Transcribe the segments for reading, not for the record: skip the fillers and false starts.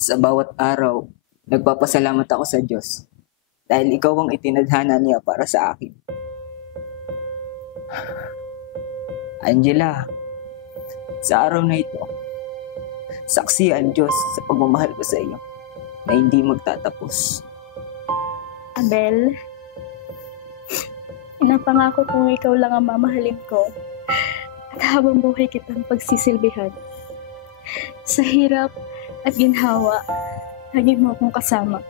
Sa bawat araw, nagpapasalamat ako sa Diyos dahil ikaw ang itinadhana niya para sa akin. Angela, sa araw na ito, saksi ang Diyos sa pagmamahal ko sa iyo na hindi magtatapos. Abel, napangako kong ikaw lang ang mamahalin ko at habang buhay kitang pagsisilbihan. Sa hirap at ginhawa, lagi mo akong kasama.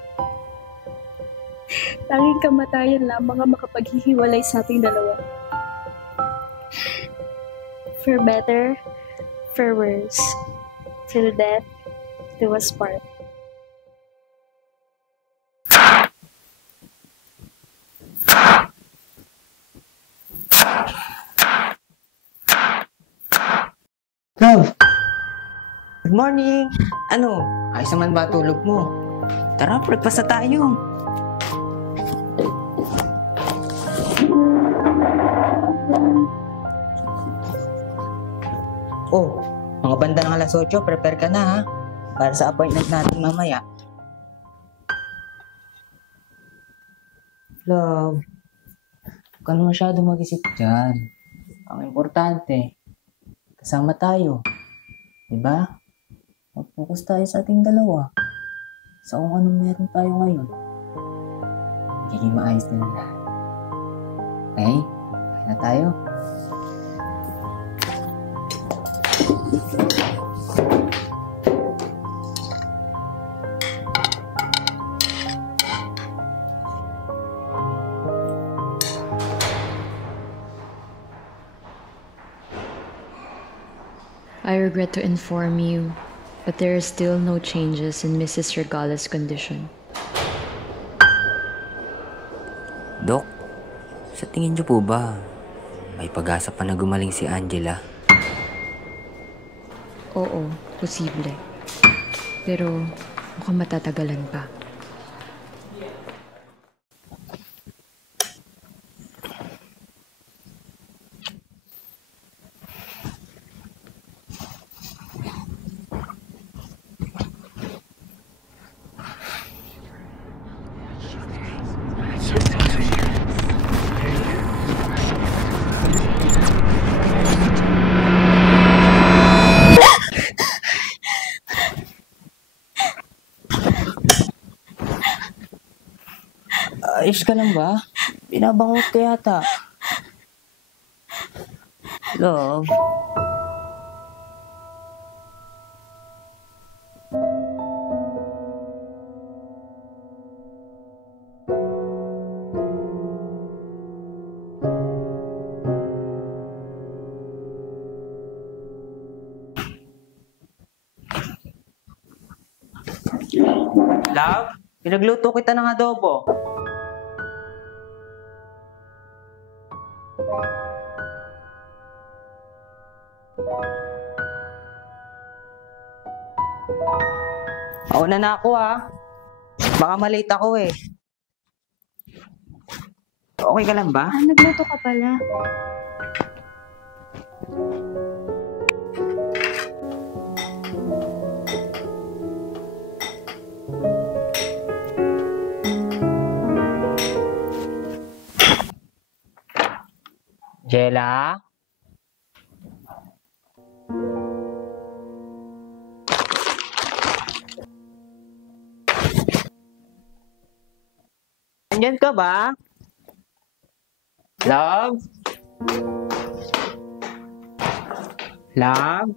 Tanging kamatayan lamang ang makapaghihiwalay sa ating dalawa. For better, for worse, till death do us part. Love! Good morning! Ano? Ayos naman ba tulog mo? Tara, breakfast na tayo. Oh, mga banda ng alas 8, prepare ka na ha. Para sa appointment natin mamaya. Love, huwag ka na masyado mag-isip dyan. Ang importante, kasama tayo. Diba? Mag-focus tayo sa ating dalawa. Sa kung anong meron tayo ngayon. Magiging maayos din ang lahat. Okay? Kaya na tayo. I regret to inform you, but there are still no changes in Mrs. Regala's condition. Dok, sa tingin niyo po ba may pag-asa pa na gumaling si Angela? Oo, posible. Pero mukhang matatagalan pa. Ayos ka lang ba? Binabangot ka yata. Love. Love, pinagluto kita ng adobo. Mauna na ako ha. Baka malate ako eh. Okay ka lang ba? Nagluto ka pala. Jella? Andyan ka ba? Love? Love?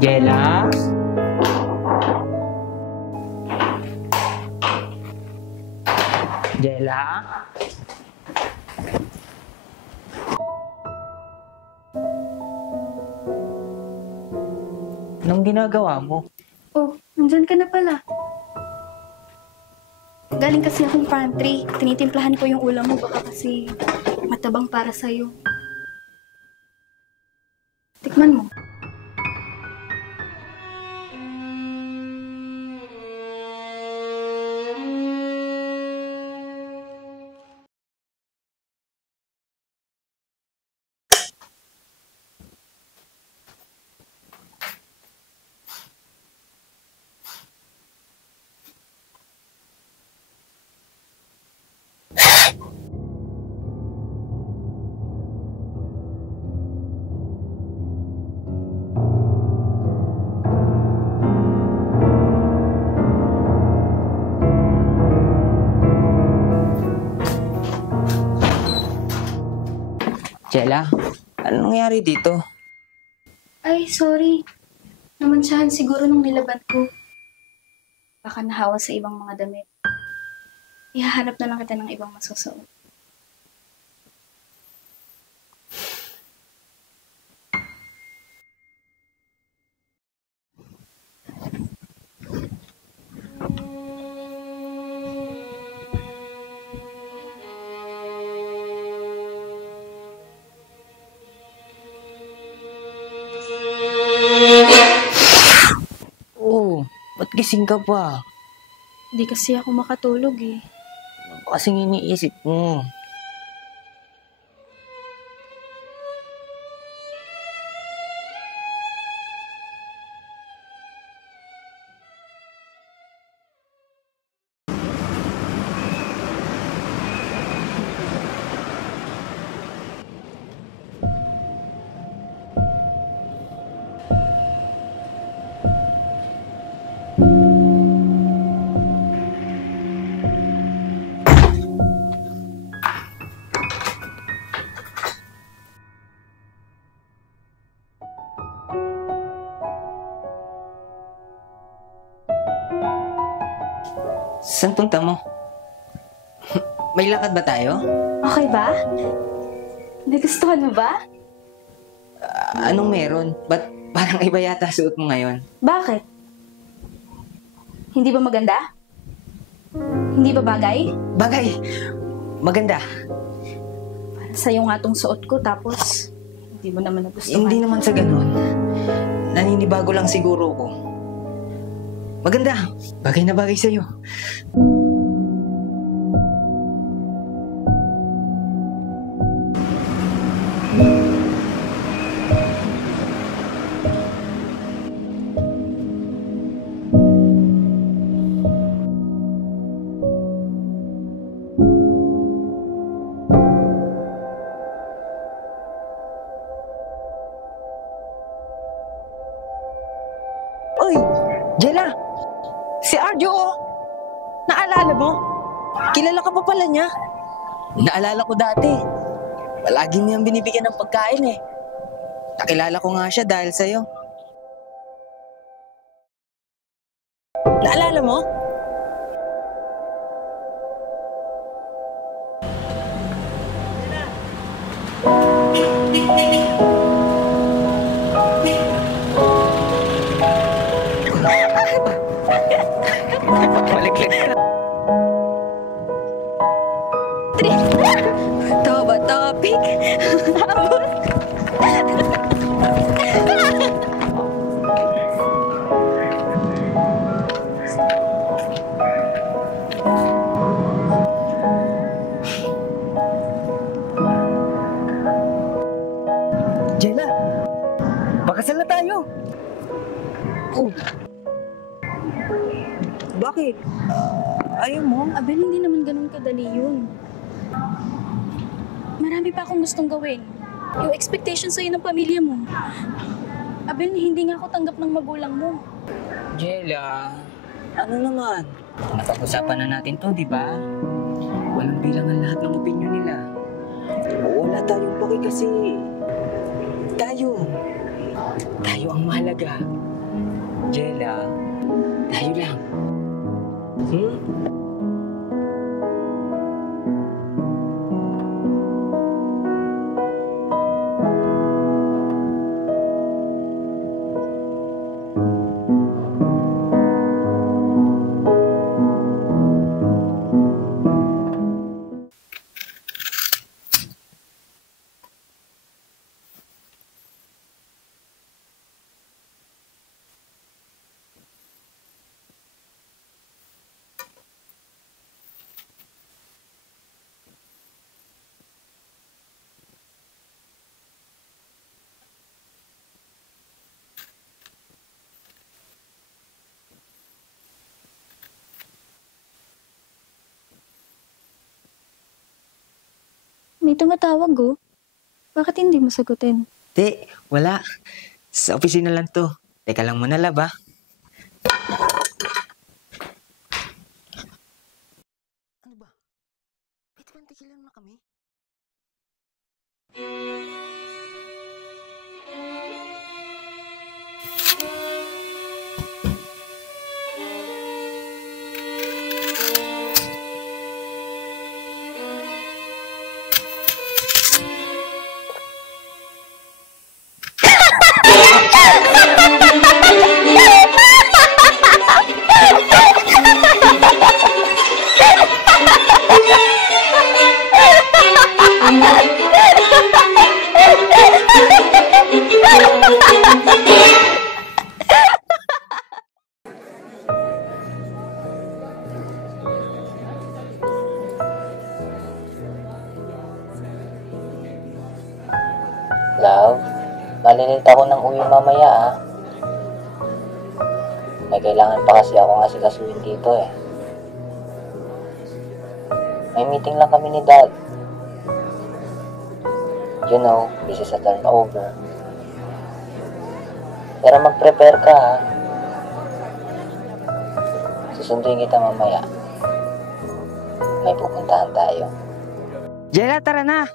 Jella? Jella? Anong ginagawa mo? Oh, nandyan ka na pala. Galing kasi akong pantry. Tinitimplahan ko yung ulam mo. Baka kasi matabang para sa'yo. Tikman mo. Jella, ano nangyari dito? Ay, sorry. Namansahan siguro nung nilaban ko. Baka nahawa sa ibang mga damit. Ihahanap na lang kita ng ibang masusuot. Oo, ba't gising ka pa? Hindi kasi ako makatulog eh. Kasing iniisip mo. Saan punta mo? May lakad ba tayo? Okay ba? Nagustuhan mo ba? Anong meron? Ba't parang iba yata suot mo ngayon? Bakit? Hindi ba maganda? Hindi ba bagay? Bagay! Maganda. Para sa'yo nga tong suot ko tapos hindi mo naman nagustuhan. Hindi naman sa ganun. Naninibago lang siguro ko. Maganda. Bagay na bagay sa'yo. Uy! Jella! Si Arjo, oh! Naalala mo? Kilala ka pa pala niya. Naalala ko dati. Palagi niyang binibigyan ng pagkain eh. Nakilala ko nga siya dahil sa'yo. Naalala mo? Maliklik ka. Ito ba topic? Jella! Pakasal na tayo! Oh. Bakit? Ayaw mo? Abel, hindi naman ganun kadali yun. Marami pa akong gustong gawin. Yung expectation sa'yo ng pamilya mo. Abel, hindi nga ako tanggap ng magulang mo. Jella, ano naman? Napag-usapan na natin to, di ba? Walang bilang ang lahat ng opinion nila. Wala tayong paki kasi tayo ang mahalaga. Jella, tayo lang. May tumatawag oh. Bakit hindi mo sagutin? Di, wala. Sa opisina lang to. Teka lang muna, lab, ah. Ano ba? Pwede ba tigilan mo na kami? Love, malilate ako ng uwi mamaya ah. May kailangan pa kasi akong asikasuhin dito eh. May meeting lang kami ni Dad. You know, this is a turnover. Pero mag-prepare ka ha. Susunduin kita mamaya. May pupuntahan tayo. Jella, tara na!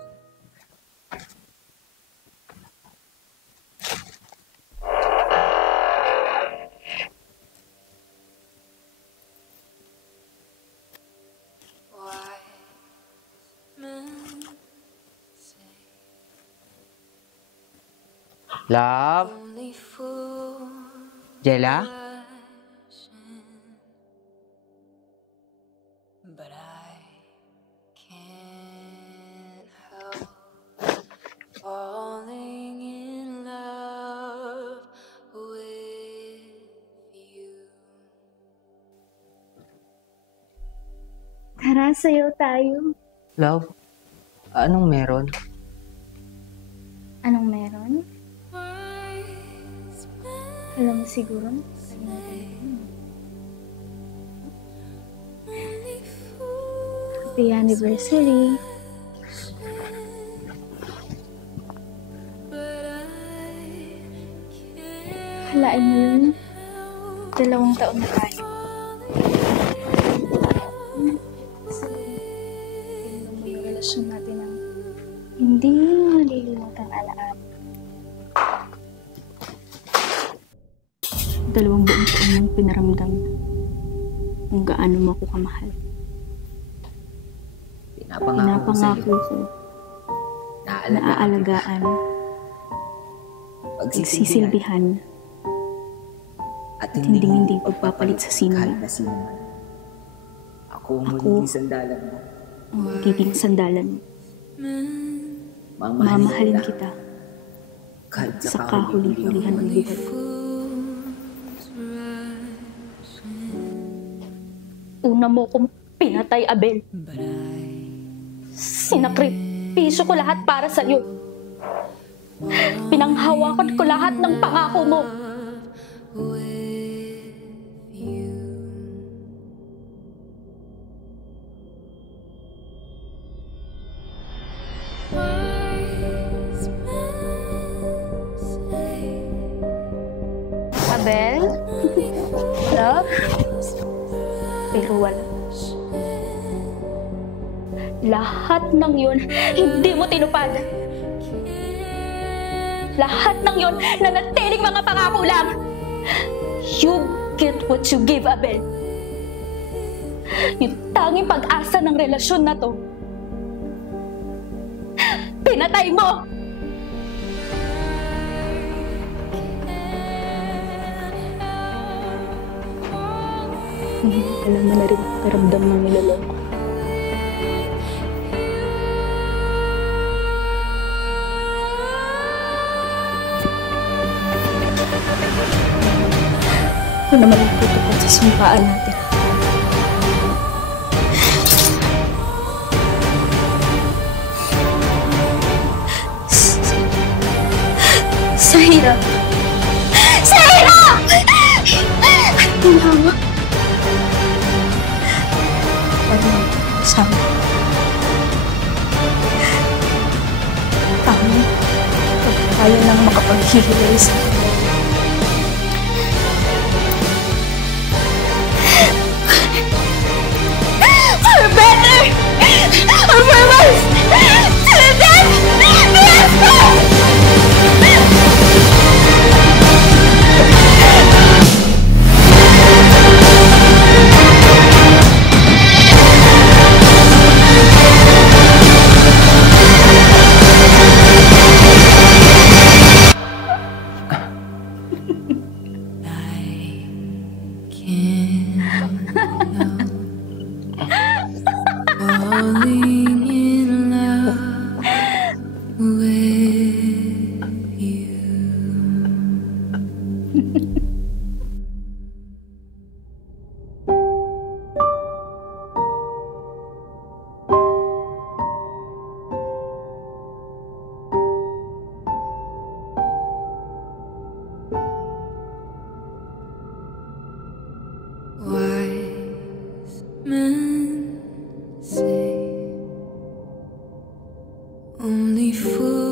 Love? Jella? But I can't help falling in love with you. Tara, sayaw tayo. Love? Anong meron? Anong meron? Alam mo siguro, happy anniversary. Halain mo yun, 2 taon na tayo. Yung relasyon natin ang hindi malilimutang alaala. 2 buong taon yung pinaramdam kung gaano mo ako kamahal. Pinapangako ko, naaalagaan, pagsisilbihan, at hindi pagpapalit sa sino man. Ako ang magiging sandalan mo. Mamahalin kita sa kahuli-hulihan ng buhay ko. Una mo kong pinatay, Abel. Sinakripisyo ko lahat para sa'yo. Pinanghawakan ko lahat ng pangako mo. Abel? Love? Pero wala. Lahat ng yun, hindi mo tinupad. Lahat ng yun, nanatiling mga pangako lang. You get what you give, Abel. Yung tanging pag-asa ng relasyon na to, pinatay mo! Alam mo na rin karamdam ng niloloko. Ako naman ang tutupad sa sumpaan natin. Sa hirap! Sa hirap! Tumawa. Sama. Kami, pag tayo nang makapaghihilay sa for better! Or for worse! To the death! Only fools